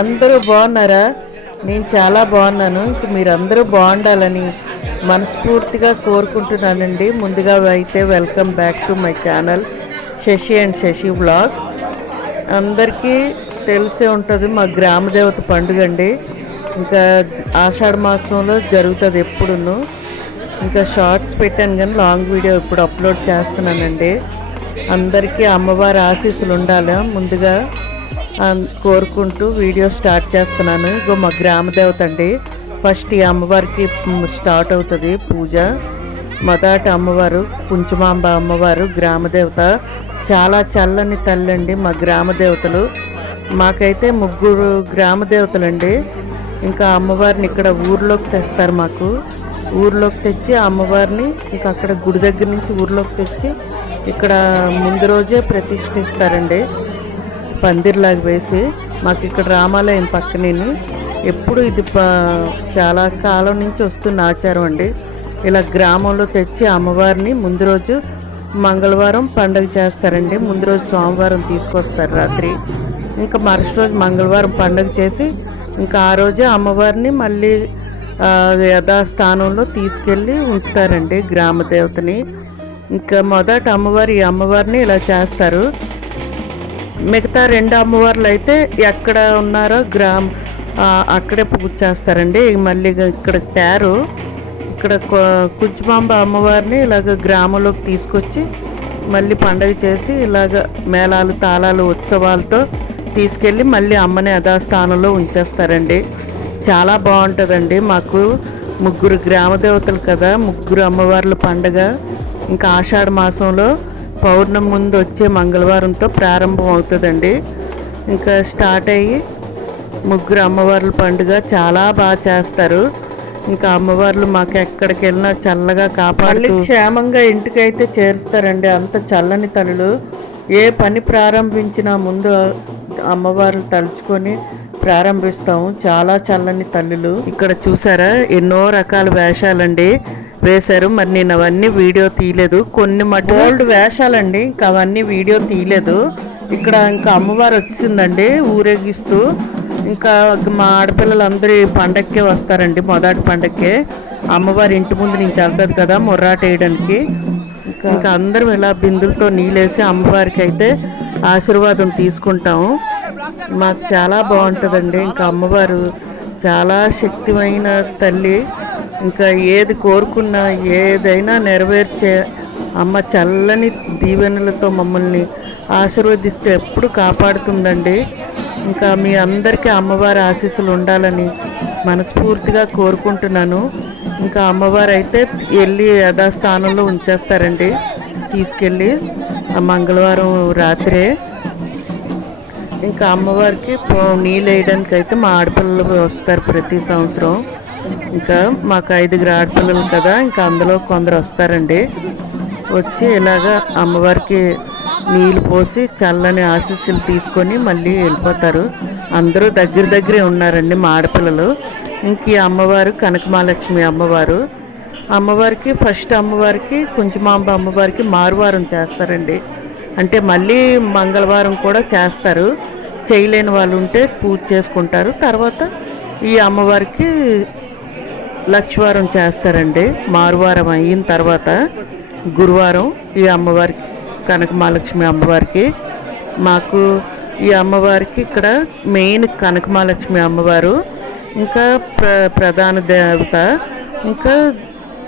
అందరూ బాగున్నారా? నేను చాలా బాగున్నాను. ఇంక మీరందరూ బాగుండాలని మనస్ఫూర్తిగా కోరుకుంటున్నానండి. ముందుగా అయితే welcome back to my channel Shashi and Shashi blogs అందరికీ తెలిసే ఉంటుంది మా గ్రామదేవత పండుగ అండి. ఇంకా ఆషాఢ మాసంలో జరుగుతుంది ఎప్పుడును. ఇంకా షార్ట్స్ పెట్టాను కానీ లాంగ్ వీడియో ఇప్పుడు అప్లోడ్ చేస్తున్నానండి. అందరికీ అమ్మవారి ఆశీస్సులు ఉండాలి? ముందుగా కోరుకుంటూ వీడియో స్టార్ట్ చేస్తున్నాను. ఇగో మా గ్రామదేవత అండి. ఫస్ట్ ఈ అమ్మవారికి స్టార్ట్ అవుతుంది పూజ. మొదట అమ్మవారు పుంచుమాంబ అమ్మవారు గ్రామదేవత చాలా చల్లని తల్లి అండి మా గ్రామ దేవతలు. మాకైతే ముగ్గురు గ్రామదేవతలండి ఇంకా అమ్మవారిని ఇక్కడ ఊర్లోకి తెస్తారు మాకు. ఊర్లోకి తెచ్చి అమ్మవారిని ఇంకా అక్కడ గుడి దగ్గర నుంచి ఊర్లోకి తెచ్చి ఇక్కడ ముందు రోజే ప్రతిష్ఠిస్తారండి. పందిర్లాగా వేసి మాకు ఇక్కడ రామాలయం పక్కనేని. ఎప్పుడు ఇది చాలా కాలం నుంచి వస్తున్న ఆచారం అండి. ఇలా గ్రామంలో తెచ్చి అమ్మవారిని ముందు రోజు మంగళవారం పండగ చేస్తారండి. ముందు రోజు సోమవారం తీసుకొస్తారు రాత్రి. ఇంకా మరుసటి రోజు మంగళవారం పండగ చేసి ఇంకా ఆ రోజే అమ్మవారిని మళ్ళీ యథాస్థానంలో తీసుకెళ్ళి ఉంచుతారండి గ్రామ దేవతని. ఇంకా మొదట అమ్మవారి అమ్మవారిని ఇలా చేస్తారు. మిగతా రెండు అమ్మవార్లు అయితే ఎక్కడ ఉన్నారో గ్రామ అక్కడే పూజ చేస్తారండి. మళ్ళీ ఇక్కడ తేరు. ఇక్కడ కొ- అమ్మవారిని ఇలాగ గ్రామంలోకి తీసుకొచ్చి మళ్ళీ పండగ చేసి ఇలాగ మేళాలు తాళాలు ఉత్సవాలతో తీసుకెళ్ళి మళ్ళీ అమ్మని యథాస్థానంలో ఉంచేస్తారండి. చాలా బాగుంటుందండి మాకు. ముగ్గురు గ్రామ దేవతలు కదా ముగ్గురు అమ్మవార్ల పండగ. ఇంకా ఆషాఢ మాసంలో పౌర్ణమి ముందు వచ్చే మంగళవారంతో ప్రారంభం అవుతుందండి. ఇంకా స్టార్ట్ అయ్యి ముగ్గురు అమ్మవార్ల పండుగ చాలా బాగా చేస్తారు. ఇంకా అమ్మవార్లు మాకు ఎక్కడికి వెళ్ళినా చల్లగా కాపాడి క్షేమంగా ఇంటికైతే చేరుస్తారండి అంత చల్లని తల్లులు ఏ పని ప్రారంభించినా ముందు అమ్మవారు తలుచుకొని ప్రారంభిస్తాము. చాలా చల్లని తల్లులు. ఇక్కడ చూసారా ఎన్నో రకాల వేషాలండి. వేశారు. మరి నేను అవన్నీ వీడియో తీయలేదు. కొన్ని మటు ఓల్డ్ వేషాలండి. ఇంకా అవన్నీ వీడియో తీయలేదు. ఇక్కడ ఇంకా అమ్మవారు వచ్చిందండి. ఊరేగిస్తూ ఇంకా మా ఆడపిల్లలందరూ పండక్కే వస్తారండి. మొదటి పండక్కే. అమ్మవారి ఇంటి ముందు నుంచి వెళ్తుంది కదా మొర్రాట వేయడానికి. ఇంకా ఇంకా అందరం ఇలా బిందులతో నీళ్ళేసి అమ్మవారికి అయితే ఆశీర్వాదం తీసుకుంటాము. మాకు చాలా బాగుంటుందండి. ఇంకా అమ్మవారు చాలా శక్తిమైన తల్లి. ఇంకా ఏది కోరుకున్నా ఏదైనా నెరవేర్చే అమ్మ చల్లని దీవెనలతో మమ్మల్ని ఆశీర్వదిస్తూ ఎప్పుడు కాపాడుతుందండి. ఇంకా మీ అందరికీ అమ్మవారి ఆశీస్సులు ఉండాలని మనస్ఫూర్తిగా కోరుకుంటున్నాను. ఇంకా అమ్మవారు అయితే వెళ్ళి యథాస్థానంలో ఉంచేస్తారండి. తీసుకెళ్ళి ఆ మంగళవారం రాత్రే ఇంకా అమ్మవారికి పో- నీళ్ళు వేయడానికి అయితే మా ఆడపిల్లలు వస్తారు ప్రతి సంవత్సరం. ఇంకా మాకు ఐదుగురు ఆడపిల్లలు కదా ఇంకా అందులో కొందరు వస్తారండి. వచ్చి ఇలాగా అమ్మవారికి నీళ్ళు పోసి చల్లని ఆశీస్సులు తీసుకొని మళ్ళీ వెళ్ళిపోతారు. అందరూ దగ్గర దగ్గరే ఉన్నారండి మా ఆడపిల్లలు. ఇంక ఈ అమ్మవారు కనకమహాలక్ష్మి అమ్మవారు. అమ్మవారికి ఫస్ట్ అమ్మవారికి కుంచుమాంబ అమ్మవారికి మారువారం చేస్తారండి. అంటే మళ్ళీ మంగళవారం కూడా చేస్తారు. చేయలేని వాళ్ళు ఉంటే పూజ చేసుకుంటారు. తర్వాత ఈ అమ్మవారికి లక్షవారం చేస్తారండి. మారువారం అయిన తర్వాత గురువారం ఈ అమ్మవారికి కనక మహాలక్ష్మి అమ్మవారికి. మాకు ఈ అమ్మవారికి ఇక్కడ మెయిన్ కనకమహాలక్ష్మి అమ్మవారు ఇంకా ప్ర ప్రధాన దేవత ఇంకా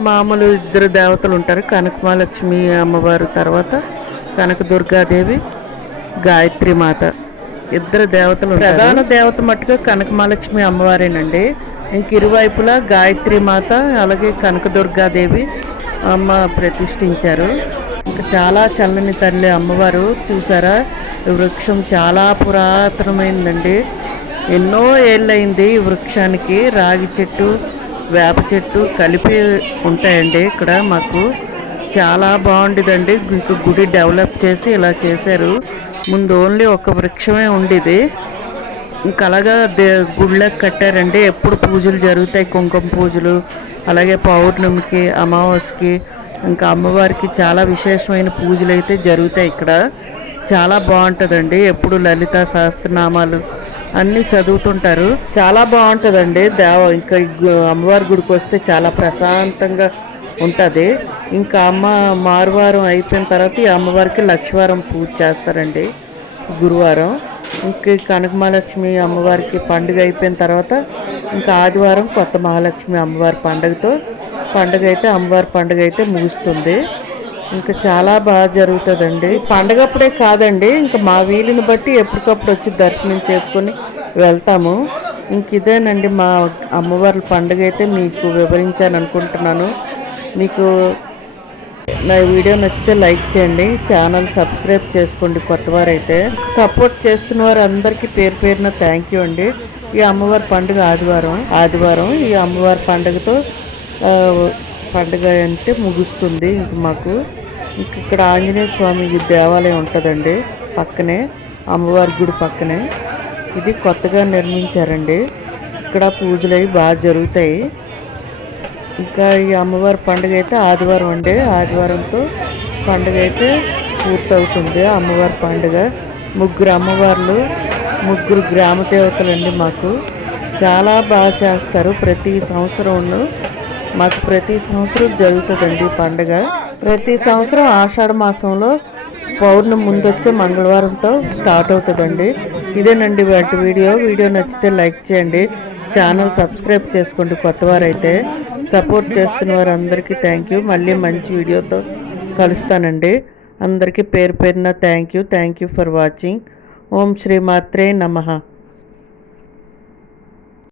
మామూలు ఇద్దరు దేవతలు ఉంటారు. కనకమహాలక్ష్మి అమ్మవారు తర్వాత కనకదుర్గాదేవి గాయత్రి మాత. ఇద్దరు దేవతలు ప్రధాన దేవత మట్టుగా కనకమహాలక్ష్మి అమ్మవారేనండి. ఇంక ఇరువైపులా గాయత్రి మాత అలాగే కనకదుర్గాదేవి అమ్మ ప్రతిష్ఠించారు. ఇంకా చాలా చల్లని తల్లి అమ్మవారు చూసారా? ఈ వృక్షం చాలా పురాతనమైందండి. ఎన్నో ఏళ్ళైంది ఈ వృక్షానికి. రాగి చెట్టు వేప చెట్టు కలిపి ఉంటాయండి ఇక్కడ మాకు. చాలా బాగుండేదండి. ఇంక గుడి డెవలప్ చేసి ఇలా చేశారు. ముందు ఓన్లీ ఒక వృక్షమే ఉండేది. ఇంకా అలాగా దే గుళ్ళకి కట్టారండి. ఎప్పుడు పూజలు జరుగుతాయి. కుంకుమ పూజలు అలాగే పౌర్ణమికి అమావాస్యకి ఇంకా అమ్మవారికి చాలా విశేషమైన పూజలు అయితే జరుగుతాయి ఇక్కడ. చాలా బాగుంటుందండి. ఎప్పుడు లలిత సహస్రనామాలు అన్నీ చదువుతుంటారు. చాలా బాగుంటుందండి. దేవ ఇంకా అమ్మవారి గుడికి వస్తే చాలా ప్రశాంతంగా ఉంటుంది. ఇంకా అమ్మ మారువారం అయిపోయిన తర్వాత ఈ అమ్మవారికి లక్షవారం పూజ చేస్తారండి గురువారం. ఇంక కనక మహాలక్ష్మి అమ్మవారికి పండుగ అయిపోయిన తర్వాత ఇంకా ఆదివారం కొత్త మహాలక్ష్మి అమ్మవారి పండుగతో పండుగ అయితే అమ్మవారి పండుగ అయితే ముగుస్తుంది. ఇంకా చాలా బాగా జరుగుతుందండి. పండగప్పుడే కాదండి ఇంకా మా వీలుని బట్టి ఎప్పటికప్పుడు వచ్చి దర్శనం చేసుకొని వెళ్తాము. ఇంక ఇదేనండి మా అమ్మవారి పండుగ అయితే మీకు వివరించాను అనుకుంటున్నాను. మీకు నా వీడియో నచ్చితే లైక్ చేయండి. ఛానల్ సబ్స్క్రైబ్ చేసుకోండి కొత్త వారైతే సపోర్ట్ చేస్తున్న వారు అందరికీ పేరు పేరున థ్యాంక్ యూ అండి. ఈ అమ్మవారి పండుగ ఆదివారం. ఆదివారం ఈ అమ్మవారి పండుగతో పండుగ అంటే ముగుస్తుంది ఇంక మాకు. ఇంక ఇక్కడ ఆంజనేయ స్వామి దేవాలయం ఉంటుందండి పక్కనే అమ్మవారి గుడి పక్కనే. ఇది కొత్తగా నిర్మించారండి. ఇక్కడ పూజలు అవి బాగా జరుగుతాయి. ఇంకా ఈ అమ్మవారి పండుగ అయితే ఆదివారం అండి. ఆదివారంతో పండుగ అయితే పూర్తవుతుంది అమ్మవారి పండుగ. ముగ్గురు అమ్మవార్లు ముగ్గురు గ్రామ దేవతలండి మాకు. చాలా బాగా చేస్తారు ప్రతి సంవత్సరం మాకు ప్రతి సంవత్సరం జరుగుతుందండి పండుగ. ప్రతి సంవత్సరం ఆషాఢ మాసంలో పౌర్ణమి ముందు వచ్చే మంగళవారంతో స్టార్ట్ అవుతుందండి. ఇదేనండి వాటి వీడియో. వీడియో నచ్చితే లైక్ చేయండి. ఛానల్ సబ్స్క్రైబ్ చేసుకోండి కొత్త వారైతే సపోర్ట్ చేస్తున్న వారందరికీ థ్యాంక్ యూ. మళ్ళీ మంచి వీడియోతో కలుస్తానండి. అందరికీ పేరు పేరున thank you. Thank you for watching. ఓం శ్రీ మాత్రే నమ.